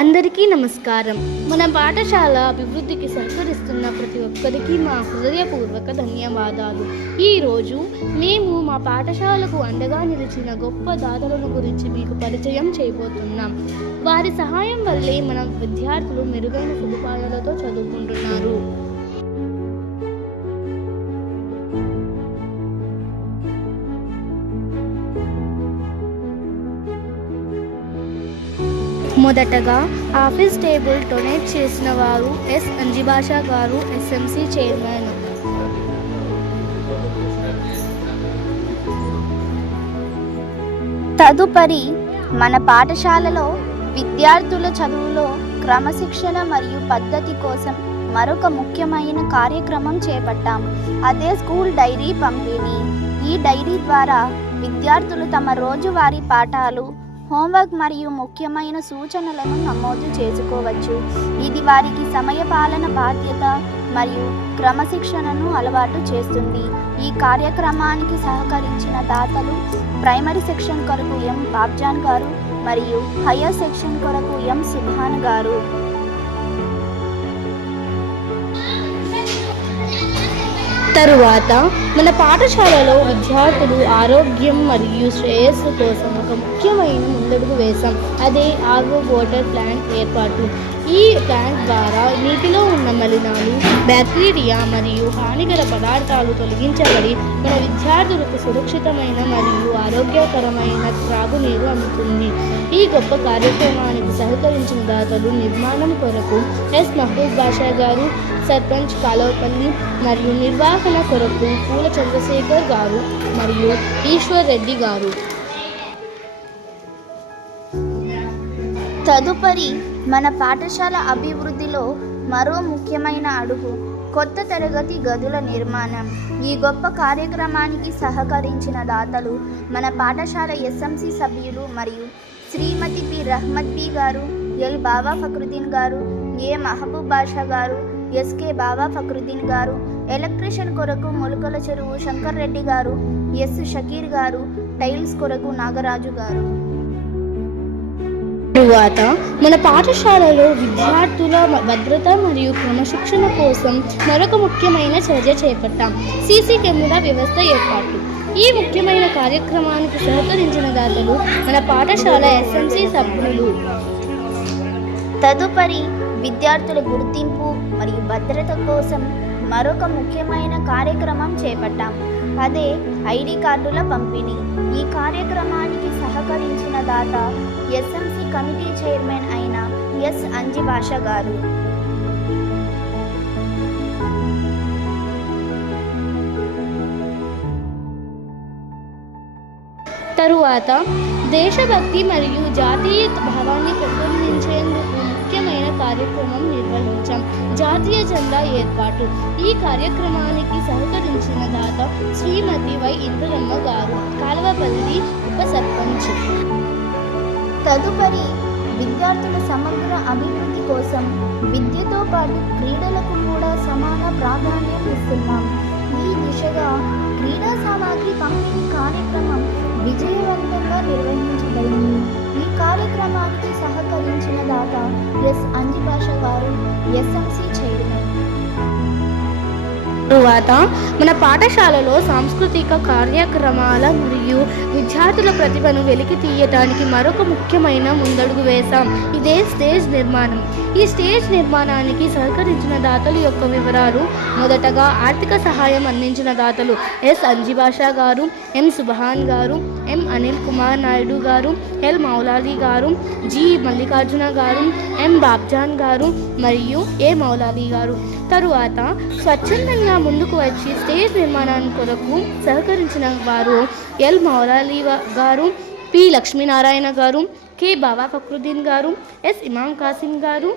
అందరికీ నమస్కారం. మన పాఠశాల అభివృద్ధికి సహకరిస్తున్న ప్రతి ఒక్కరికి మా హృదయపూర్వక ధన్యవాదాలు. ఈరోజు మేము మా పాఠశాలకు అండగా నిలిచిన గొప్ప దాతలను గురించి మీకు పరిచయం చేయబోతున్నాం. వారి సహాయం వల్లే మన విద్యార్థులు మెరుగైన సదుపాయాలతో చదువుకుంటున్నారు. మొదటగా ఆఫీస్ టేబుల్ డొనేట్ చేసిన వారు ఎస్ అంజిభాష గారు, ఎస్ఎంసి చైర్మన్. తదుపరి మన పాఠశాలలో విద్యార్థుల చదువులో క్రమశిక్షణ మరియు పద్ధతి కోసం మరొక ముఖ్యమైన కార్యక్రమం చేపట్టాం. అదే స్కూల్ డైరీ పంపిణీ. ఈ డైరీ ద్వారా విద్యార్థులు తమ రోజువారీ పాఠాలు, హోంవర్క్ మరియు ముఖ్యమైన సూచనలను నమోదు చేసుకోవచ్చు. ఇది వారికి సమయపాలన బాధ్యత మరియు క్రమశిక్షణను అలవాటు చేస్తుంది. ఈ కార్యక్రమానికి సహకరించిన దాతలు ప్రైమరీ సెక్షన్ కొరకు ఎం బాబ్జాన్ గారు మరియు హయ్యర్ సెక్షన్ కొరకు ఎం సుభాన్ గారు. తరువాత మన పాఠశాలలో విద్యార్థులు ఆరోగ్యం మరియు శ్రేయస్సు కోసం ఒక ముఖ్యమైన ముందడుగు వేశాం. అదే ఆర్ఓ వాటర్ ప్లాంట్ ఏర్పాటు. ఈ ప్లాంట్ ద్వారా నీటిలో ఉన్న మలినాలు, బ్యాక్టీరియా మరియు హానికర పదార్థాలు తొలగించబడి మన విద్యార్థులకు సురక్షితమైన మరియు ఆరోగ్యకరమైన త్రాగునీరు అందుతుంది. ఈ గొప్ప కార్యక్రమానికి సహకరించిన దాతలు నిర్మాణం కొరకు ఎస్ మహబూబ్ బాషా గారు, సర్పంచ్ కాలవపల్లి, మరియు నిర్వహణ కొరకు పూల చంద్రశేఖర్ గారు మరియు ఈశ్వర్ రెడ్డి గారు. తదుపరి మన పాఠశాల అభివృద్ధిలో మరో ముఖ్యమైన అడుగు కొత్త తరగతి గదుల నిర్మాణం. ఈ గొప్ప కార్యక్రమానికి సహకరించిన దాతలు మన పాఠశాల ఎస్ఎంసి సభ్యులు మరియు శ్రీమతి పి రహ్మత్ బి గారు, ఎల్ బాబా ఫక్రుద్దీన్ గారు, ఏ మహబూబ్ బాషా గారు, ఎస్కే బాబా ఫక్రుద్దీన్ గారు, ఎలక్ట్రీషియన్ కొరకు ములుకల చెరువు శంకర్ రెడ్డి గారు, ఎస్ షకీర్ గారు, టైల్స్ కొరకు నాగరాజు గారు. తరువాత మన పాఠశాలలో విద్యార్థుల భద్రత మరియు క్రమశిక్షణ కోసం మరొక ముఖ్యమైన చర్య చేపట్టాం. సీసీ కెమెరా వ్యవస్థ ఏర్పాటు. ఈ ముఖ్యమైన కార్యక్రమానికి సహకరించిన దాతలు మన పాఠశాల ఎస్ఎంసి సభ్యులు. తదుపరి విద్యార్థుల గుర్తింపు మరియు భద్రత కోసం మరొక ముఖ్యమైన కార్యక్రమం చేపట్టాం. అదే ఐడి కార్డుల పంపిణీ. ఈ కార్యక్రమానికి సహకరించిన దాత ఎస్ఎంసి కమిటీ చైర్మన్ అయిన ఎస్ అంజిభాష గారు. తరువాత దేశభక్తి మరియు జాతీయ భావాన్ని పెంపొందించేందుకు ముఖ్యమైన కార్యక్రమం నిర్వహించాం. జాతీయ జెండా ఏర్పాటు. ఈ కార్యక్రమానికి సహకరించిన దాత శ్రీమతి వై ఇంద్రమ్మ గారు, కాలువపల్లి ఉప సర్పంచ్. తదుపరి విద్యార్థుల సమగ్ర అభివృద్ధి కోసం విద్యతో పాటు క్రీడలకు కూడా సమాన ప్రాధాన్యం ఇస్తున్నాం. ఈ దిశగా క్రీడా సామాగ్రి పంపిణీ కార్యక్రమం విజయవంతంగా నిర్వహించబడింది. ఈ కార్యక్రమానికి సహకరించిన దాత ఎస్ అంజిభాష గారు, ఎస్ఎంసి చైర్మన్. తరువాత మన పాఠశాలలో సాంస్కృతిక కార్యక్రమాల మరియు విద్యార్థుల ప్రతిభను వెలికి తీయటానికి మరొక ముఖ్యమైన ముందడుగు వేశాం. ఇదే స్టేజ్ నిర్మాణం. ఈ స్టేజ్ నిర్మాణానికి సహకరించిన దాతల యొక్క వివరాలు. మొదటగా ఆర్థిక సహాయం అందించిన దాతలు ఎస్ అంజిభాషా గారు, ఎం సుభాన్ గారు, ఎం అనిల్ కుమార్ నాయుడు గారు, ఎల్ మౌలాలి గారు, జి మల్లికార్జున గారు, ఎం బాబ్జాన్ గారు మరియు ఏ మౌలాలి గారు. తరువాత స్వచ్ఛందంగా ముందుకు వచ్చి స్టేజ్ నిర్మాణానికి కొరకు సహకరించిన వారు ఎల్ మౌలాలి గారు, పి లక్ష్మీనారాయణ గారు, కె బాబా ఫక్రుద్దీన్ గారు, ఎస్ ఇమాం కాసిం గారు,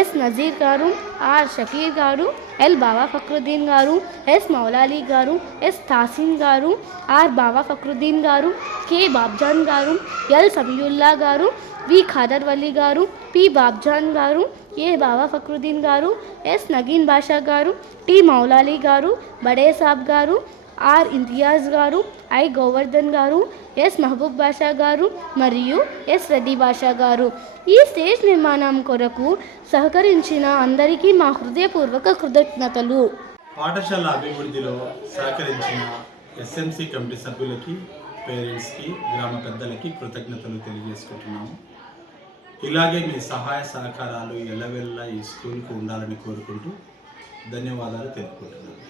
ఎస్ నజీర్ గారు, ఆర్ షకీర్ గారు, ఎల్ బాబా ఫక్రుద్దీన్ గారు, ఎస్ మౌలాలి గారు, ఎస్ తాసిన్ గారు, ఆర్ బాబా ఫక్రుద్దీన్ గారు, కె బాబ్జాన్ గారు, ఎల్ సమీయుల్లా గారు, వి ఖాదర్ వలీ గారు, పి బాబ్జాన్ గారు, ఏ బాబా ఫక్రుద్దీన్ గారు, ఎస్ నగీన్ బాషా గారు, టి మౌలాలి గారు, బడే సాబ్ గారు, ఆర్ ఇంతియాజ్ గారు, ఐ గోవర్ధన్ గారు, ఎస్ మహబూబ్ బాషా గారు మరియు ఎస్ రెడ్డి బాషా గారు. ఈ స్టేజ్ నిర్మాణం కొరకు సహకరించిన అందరికీ మా హృదయపూర్వక కృతజ్ఞతలు. పాఠశాల అభివృద్ధిలో సహకరించిన ఎస్ఎంసి కమిటీ సభ్యులకి, పేరెంట్స్కి, గ్రామ పెద్దలకి కృతజ్ఞతలు తెలియజేసుకుంటున్నాము. ఇలాగే మీ సహాయ సహకారాలు ఎల్లవెల్లా ఈ స్కూల్కు ఉండాలని కోరుకుంటూ ధన్యవాదాలు తెలుపుకుంటున్నాను.